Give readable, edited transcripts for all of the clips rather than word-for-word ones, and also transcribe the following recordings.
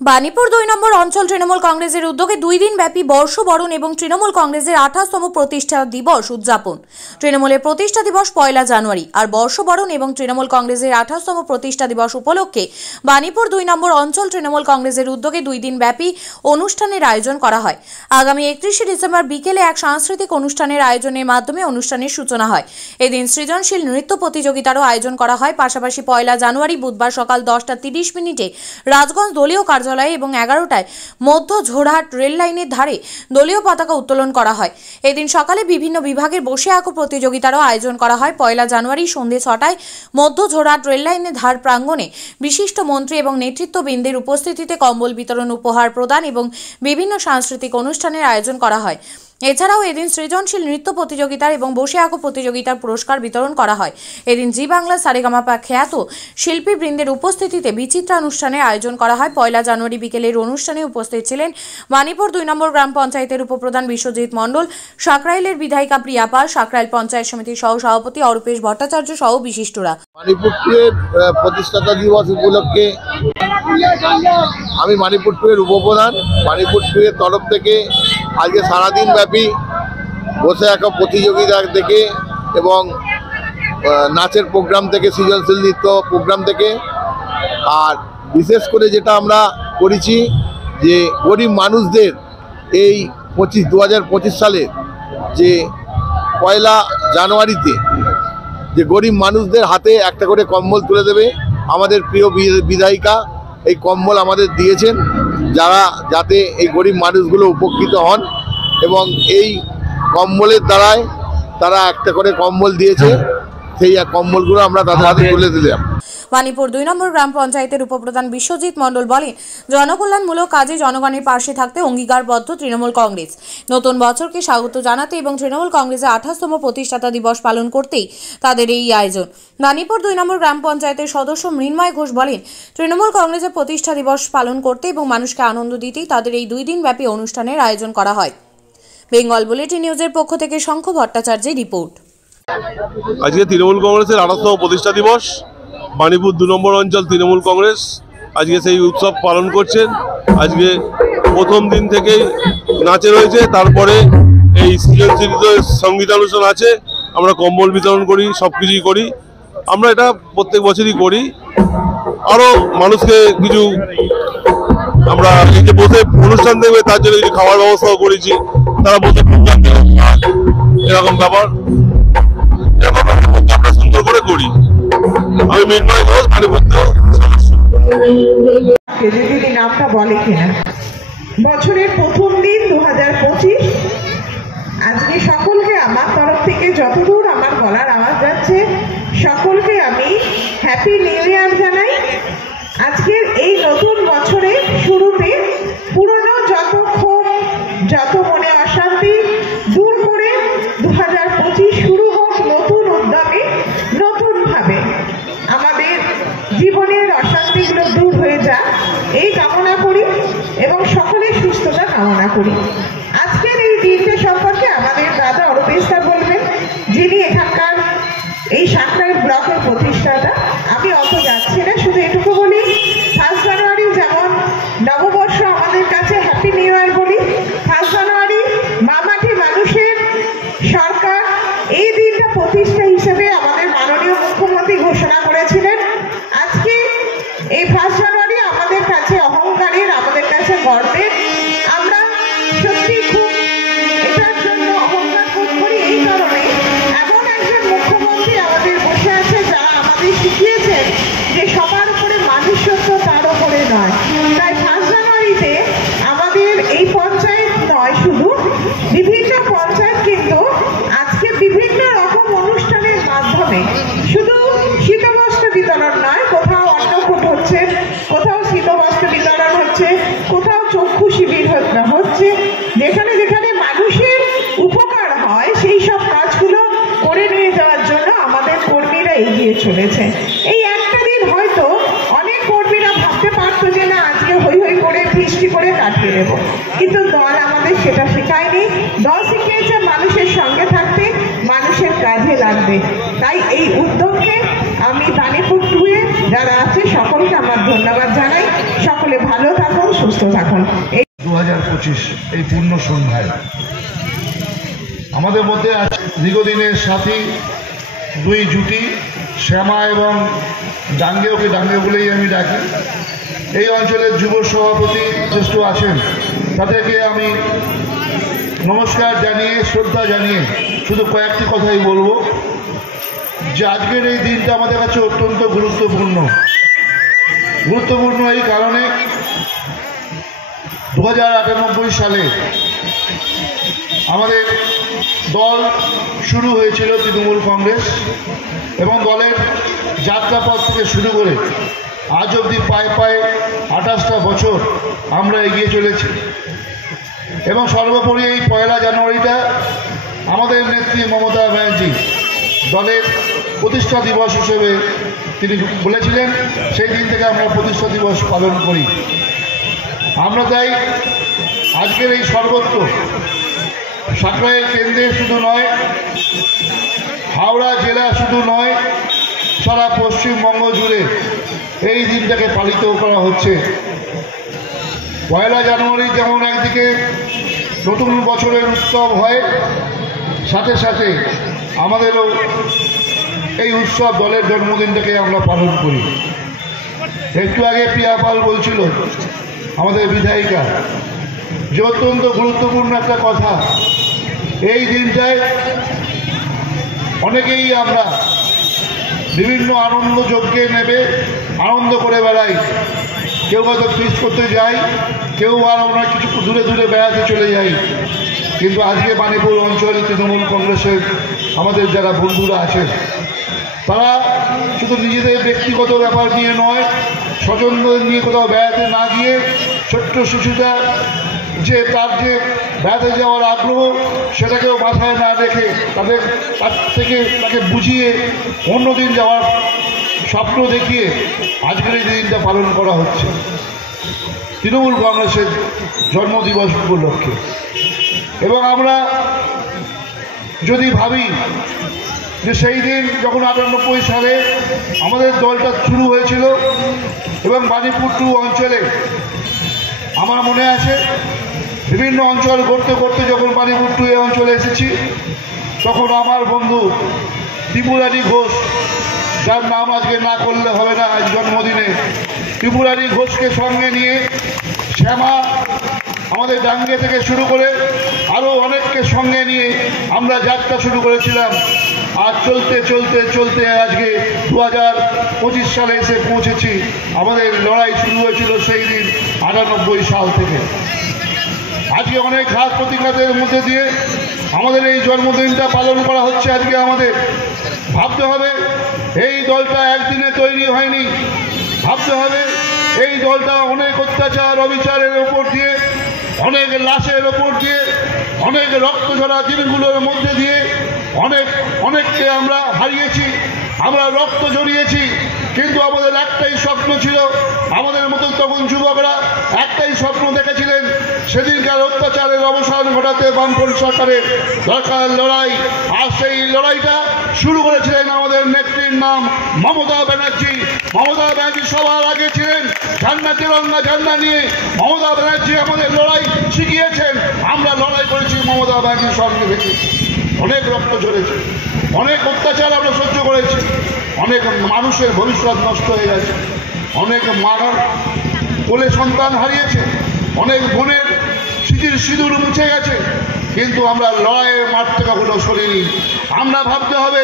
বাণীপুর ২ নম্বর অঞ্চল তৃণমূল কংগ্রেসের উদ্যোগে ২ দিন ব্যাপী বর্ষবরণ এবং তৃণমূল কংগ্রেসের ২৮তম প্রতিষ্ঠা দিবস উদযাপন। তৃণমূলের প্রতিষ্ঠা দিবস ১ জানুয়ারি আর বর্ষবরণ এবং তৃণমূল কংগ্রেসের ২৮তম প্রতিষ্ঠা দিবস উপলক্ষে বাণীপুর ২ নম্বর অঞ্চল তৃণমূল কংগ্রেসের উদ্যোগে ২ দিন ব্যাপী অনুষ্ঠানের আয়োজন করা হয়। আগামী ৩১শে ডিসেম্বর বিকেলে এক সাংস্কৃতিক অনুষ্ঠানের আয়োজনের মাধ্যমে অনুষ্ঠানের সূচনা হয়। এদিন সৃজনশীল নৃত্য প্রতিযোগিতারও আয়োজন করা হয়। পাশাপাশি ১ জানুয়ারি বুধবার সকাল ১০টা ৩০ মিনিটে রাজগঞ্জ দলীয় কার্যালয় এবং 11টায় মধ্য ঝোড়হাট রেল লাইনের ধারে দলীয় পতাকা উত্তোলন করা হয়। এদিন সকালে বিভিন্ন বিভাগের বসে আঁকো প্রতিযোগিতারও আয়োজন করা হয়। ১ জানুয়ারি সন্ধ্যে ৬টায় মধ্য ঝোড়হাট রেল লাইনের ধার প্রাঙ্গণে বিশিষ্ট মন্ত্রী এবং নেতৃত্ববৃন্দের উপস্থিতিতে কম্বল বিতরণ, উপহার প্রদান এবং বিভিন্ন সাংস্কৃতিক অনুষ্ঠানের আয়োজন করা হয়। এছাড়াও এদিন সৃজনশীল নৃত্য প্রতিযোগিতার এবং বসে আঁকো প্রতিযোগিতার পুরস্কার বিতরণ করা হয়। এদিন জি বাংলা সারেগামাপা খ্যাত শিল্পীবৃন্দের উপস্থিতিতে বিচিত্রা অনুষ্ঠানের আয়োজন করা হয়। ১ জানুয়ারি বিকেলের অনুষ্ঠানে উপস্থিত ছিলেন বাণীপুর ২ নম্বর গ্রাম পঞ্চায়েতের উপপ্রধান বিশ্বজিৎ মণ্ডল, সাকরাইলের বিধায়িকা প্রিয়া পাল, সাকরাইল পঞ্চায়েত সমিতির সহ সভাপতি অরূপেশ ভট্টাচার্য সহ বিশিষ্টরা। বাণীপুর প্রতিষ্ঠাতা দিবস উপলক্ষে আমি বাণীপুর উপপ্রধান, বাণীপুর তরফ থেকে আজকে সারাদিন ব্যাপী বসে আঁকা প্রতিযোগিতা থেকে এবং নাচের প্রোগ্রাম থেকে, সৃজনশীল নৃত্য প্রোগ্রাম থেকে, আর বিশেষ করে যেটা আমরা করেছি যে গরিব মানুষদের এই 2025 সালে যে 1 জানুয়ারিতে যে গরিব মানুষদের হাতে একটা করে কম্বল তুলে দেবে। আমাদের প্রিয় বিধায়িকা এই কম্বল আমাদের দিয়েছেন, যাতে এই গরিব মানুষগুলো উপকৃত হন, এবং এই কম্বলের দ্বারাই তারা একটা করে কম্বল দিয়েছে। সেই কম্বলগুলো আমরা তাদের হাতে তুলে দিলাম। বাণীপুর ২ নম্বর গ্রাম পঞ্চায়েতের উপপ্রধান বিশ্বজিৎ মণ্ডল বলেন, জনকল্যাণমূলক কাজে জনগণের পাশে থাকতে অঙ্গীকারবদ্ধ তৃণমূল কংগ্রেস। নতুন বছরকে স্বাগত জানাতে এবং তৃণমূল কংগ্রেসের ২৮তম প্রতিষ্ঠাতা দিবস পালন করতেই তাদের এই আয়োজন। বাণীপুর ২ নম্বর গ্রাম পঞ্চায়েতের সদস্য মৃন্ময় ঘোষ বলেন, তৃণমূল কংগ্রেসের প্রতিষ্ঠা দিবস পালন করতে এবং মানুষকে আনন্দ দিতেই তাদের এই 2 দিন ব্যাপী অনুষ্ঠানের আয়োজন করা হয়। বেঙ্গল বুলেটিন নিউজের পক্ষ থেকে শঙ্খ ভট্টাচার্যের রিপোর্ট। আজকে তৃণমূল কংগ্রেসের ২৮তম প্রতিষ্ঠা দিবস। বাণীপুর ২ নম্বর অঞ্চল তৃণমূল কংগ্রেস আজকে সেই উৎসব পালন করছেন। আজকে প্রথম দিন থেকেই নাচে রয়েছে, তারপরে এই সৃজনশীল সঙ্গীতানুষ্ঠান আছে, আমরা কম্বল বিতরণ করি, সব কিছুই করি। আমরা এটা প্রত্যেক বছরই করি। আরও মানুষকে কিছু আমরা এই যে বসে অনুষ্ঠান দেখবে তার জন্য কিছু খাওয়ার ব্যবস্থাও করেছি, তারা বসে এরকম ব্যাপার আমরা সুন্দর করে করি। আমি মৃন্ময় ঘোষ, বাণীপুর নামটা বলে কিনা। বছরের প্রথম দিন 2025। আজকে সকলকে আমার তরফ থেকে যতদূর আমার গলার আওয়াজ যাচ্ছে সকলকে আমি হ্যাপি নিউ ইয়ার জানাই। আজকের এই নতুন বছরে শুরুতে পুরনো যত ক্ষোভ, যত মনে অশান্তি দূর করে 2025 শুরু হোক নতুন উদ্যমে, নতুন ভাবে আমাদের জীবনের অশান্তিগুলো দূর হয়ে যাক এই কামনা করি এবং সকলের সুস্থতা কামনা করি। আজকের এই দিনটা সম্পর্কে আমাদের দাদা অরূপেশ দা বলবেন, যিনি এখানকার এই সাকরাইল ব্লকের প্রতিষ্ঠাতা। আমি অত যাচ্ছি না, শুধু এটুকু বলি 1 জানুয়ারি যেমন নববর্ষ আমাদের কাছে হ্যাপি নিউ ইয়ার বলি, 1 জানুয়ারি মামাটি মানুষের সরকার এই দিনটা প্রতিষ্ঠা হিসেবে আমাদের মাননীয় মুখ্যমন্ত্রী ঘোষণা করেছিলেন। আজকে এই 1 জানুয়ারি আমাদের কাছে অহংকারের, আমাদের কাছে গর্বের। আমরা সত্যি খুব এটার জন্য অহংকার বোধ করি এই কারণে, এমন একজন মুখ্যমন্ত্রী আমাদের বসে আছে যারা আমাদের শিখিয়েছেন যে সবার উপরে মানুষত্ব, তার উপরে নয়। তাই 1 জানুয়ারিতে আমাদের এই পঞ্চায়েত নয়, শুধু বিভিন্ন পঞ্চায়েত কিন্তু আজকে বিভিন্ন রকম অনুষ্ঠানের মাধ্যমে শুধু শীতবস্ত্র বিতরণ নয়, কোথাও অন্নকূট হচ্ছে, কোথাও শীতবস্ত্র বিতরণ হচ্ছে, কোথাও চক্ষু শিবির হচ্ছে। যেখানে যেখানে মানুষের উপকার হয় সেই সব কাজগুলো করে নিয়ে যাওয়ার জন্য আমাদের কর্মীরা এগিয়ে চলেছে। এই একটা দিন হয়তো অনেক কর্মীরা ভাবতে পারতো যে না আজকে হই হই করে বৃষ্টি করে কাটিয়ে দেবো, কিন্তু দল আমাদের সেটা শেখায়নি। দল শিখিয়েছে মানুষের সঙ্গে থাকতে, মানুষের কাজে লাগবে। তাই এই উদ্যোগকে আমি বাণীপুর 2 যারা আছে সকলকে আমার ধন্যবাদ জানাই। সকলে ভালো থাকুন, সুস্থ থাকুন। 2025 এই পূর্ণ সন্ধ্যায় আমাদের মধ্যে দীর্ঘদিনের সাথী দুই জুটি শ্যামা এবং ডাঙ্গে, ওকে ডাঙ্গে বলেই আমি ডাকি, এই অঞ্চলের যুব সভাপতি শ্রেষ্ঠ আছেন, তাদেরকে আমি নমস্কার জানিয়ে শ্রদ্ধা জানিয়ে শুধু কয়েকটি কথাই বলবো যে আজকের এই দিনটা আমাদের কাছে অত্যন্ত গুরুত্বপূর্ণ এই কারণে 2098 সালে আমাদের দল শুরু হয়েছিল তৃণমূল কংগ্রেস, এবং দলের যাত্রাপথ থেকে শুরু করে আজ অবধি পায়ে 28টা বছর আমরা এগিয়ে চলেছি। এবং সর্বোপরি এই 1 জানুয়ারিটা আমাদের নেত্রী মমতা ব্যানার্জি দলের প্রতিষ্ঠা দিবস হিসেবে তিনি বলেছিলেন, সেই দিন থেকে আমরা প্রতিষ্ঠা দিবস পালন করি। আমরা তাই আজকের এই সর্বত্র সাঁকরাইল কেন্দ্রে শুধু নয়, হাওড়া জেলা শুধু নয়, সারা পশ্চিমবঙ্গ জুড়ে এই দিনটাকে পালিত করা হচ্ছে। 1 জানুয়ারি যেমন একদিকে নতুন বছরের উৎসব হয়, সাথে সাথে আমাদেরও এই উৎসব দলের জন্মদিনটাকে আমরা পালন করি। একটু আগে প্রিয়া পাল বলছিল আমাদের বিধায়িকা, যে অত্যন্ত গুরুত্বপূর্ণ একটা কথা, এই দিনটায় অনেকেই আমরা বিভিন্ন আনন্দ যজ্ঞে নেবে আনন্দ করে বেড়াই, কেউ হয়তো ফিস্ট করতে যাই, কেউ আর অনেক কিছু দূরে দূরে বেড়াতে চলে যাই। কিন্তু আজকে বাণীপুর অঞ্চলে তৃণমূল কংগ্রেসের আমাদের যারা বন্ধুরা আছেন, তারা শুধু নিজেদের ব্যক্তিগত ব্যাপার নিয়ে নয়, স্বজনদের নিয়ে কোথাও বেড়াতে না গিয়ে ছোট্ট শিশুটা যে তার যে বেড়াতে যাওয়ার আগ্রহ সেটাকেও মাথায় না রেখে তার থেকে তাকে বুঝিয়ে অন্যদিন যাওয়ার স্বপ্ন দেখিয়ে আজকের এই দিনটা পালন করা হচ্ছে তৃণমূল কংগ্রেসের জন্মদিবস উপলক্ষে। এবং আমরা যদি ভাবি যে সেই দিন যখন 98 সালে আমাদের দলটা শুরু হয়েছিল এবং বাণীপুর 2 অঞ্চলে, আমার মনে আছে বিভিন্ন অঞ্চল করতে করতে যখন বাণীপুর 2 অঞ্চলে এসেছি, তখন আমার বন্ধু ত্রিপুরারি ঘোষ, যার নাম আজকে না করলে হবে না আজ জন্মদিনে, ত্রিপুরারি ঘোষকে সঙ্গে নিয়ে শ্যামা, আমাদের ডাঙ্গে থেকে শুরু করে আরও অনেককে সঙ্গে নিয়ে আমরা যাত্রা শুরু করেছিলাম। আর চলতে চলতে চলতে আজকে 2025 সালে এসে পৌঁছেছি। আমাদের লড়াই শুরু হয়েছিল সেই দিন 98 সাল থেকে। আজকে অনেক ঘাত প্রতিঘাতের মধ্যে দিয়ে আমাদের এই জন্মদিনটা পালন করা হচ্ছে। আজকে আমাদের ভাবতে হবে এই দলটা একদিনে তৈরি হয়নি, ভাবতে হবে এই দলটা অনেক অত্যাচার অবিচারের ওপর দিয়ে, অনেক লাশের ওপর দিয়ে, অনেক রক্ত ঝরা দিনগুলোর মধ্যে দিয়ে অনেককে আমরা হারিয়েছি, আমরা রক্ত জড়িয়েছি। কিন্তু আমাদের একটাই স্বপ্ন ছিল, আমাদের মতো তখন যুবকরা একটাই স্বপ্ন দেখেছিলেন, সেদিনকার অত্যাচারের অবসান ঘটাতে বামফ্রন্ট সরকারের দরকার লড়াই। আর সেই লড়াইটা শুরু করেছিলেন আমাদের নেত্রীর নাম মমতা ব্যানার্জি। মমতা ব্যানার্জি সবার আগে ছিলেন, ঝান্ডা তিরঙ্গা ঝান্ডা নিয়ে মমতা ব্যানার্জি আমাদের লড়াই শিখিয়েছেন। আমরা লড়াই করেছি মমতা ব্যানার্জির সঙ্গে থেকে, অনেক রক্ত ঝরেছে, অনেক অত্যাচার আমরা সহ্য করেছি, অনেক মানুষের ভবিষ্যৎ নষ্ট হয়ে গেছে, অনেক মারা কোলে সন্তান হারিয়েছে, অনেক বোনের স্মৃতির সিঁদুর মুছে গেছে। কিন্তু আমরা লড়াইয়ের মাঠ থেকে কখনো সরিনি। আমরা ভাবতে হবে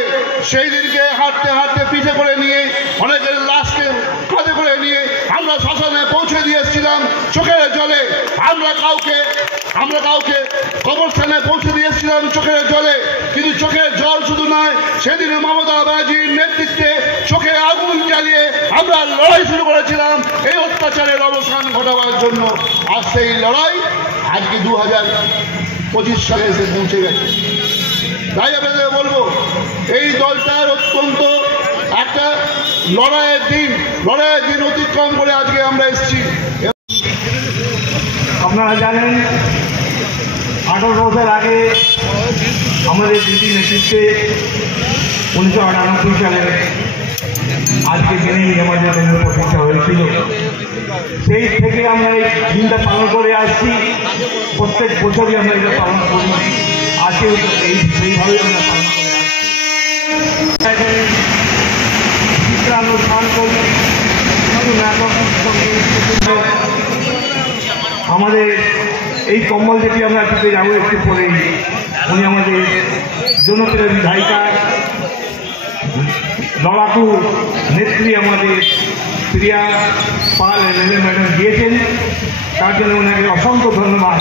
সেই দিনকে হাঁটতে হাঁটতে পিঠে করে নিয়ে, অনেকের লাশকে কাঁধে করে নিয়ে আমরা শ্মশানে পৌঁছে দিয়েছিলাম চোখের জলে। আমরা কাউকে কবরস্থানে পৌঁছে দিয়েছিলাম চোখের জলে। কিন্তু চোখের জল শুধু নয়, সেদিন মমতা ব্যানার্জির নেতৃত্বে চোখে আগুন জ্বালিয়ে আমরা লড়াই শুরু করেছিলাম এই অত্যাচারের অবসান ঘটাবার জন্য। আর সেই লড়াই আজকে 2025 সালে এসে পৌঁছে গেছে। তাই আপনাদের বলবো, এই দলটার অত্যন্ত একটা লড়াইয়ের দিন অতিক্রম করে আজকে আমরা এসেছি। আপনারা জানেন 18 বছর আগে আমাদের দিদির নেতৃত্বে 1998 সালে আজকে জেনেই আমাদের দিনের প্রতিষ্ঠা হয়েছিল। সেই থেকে আমরা এই দিনটা পালন করে আসছি, প্রত্যেক বছরই আমরা এটা পালন করি, আজকেও সেইভাবেই আমরা পালন করে আসছি। চিত্রানুষ্ঠান করি, নাটক আমাদের এই কম্বল যেটি আমরা একটু যাবো একটু পরেই, উনি আমাদের জনপ্রিয় বিধায়িকা লড়াকু নেত্রী আমাদের প্রিয়া পাল ম্যাডাম দিয়েছেন, তার জন্য ওনাকে অসংখ্য ধন্যবাদ।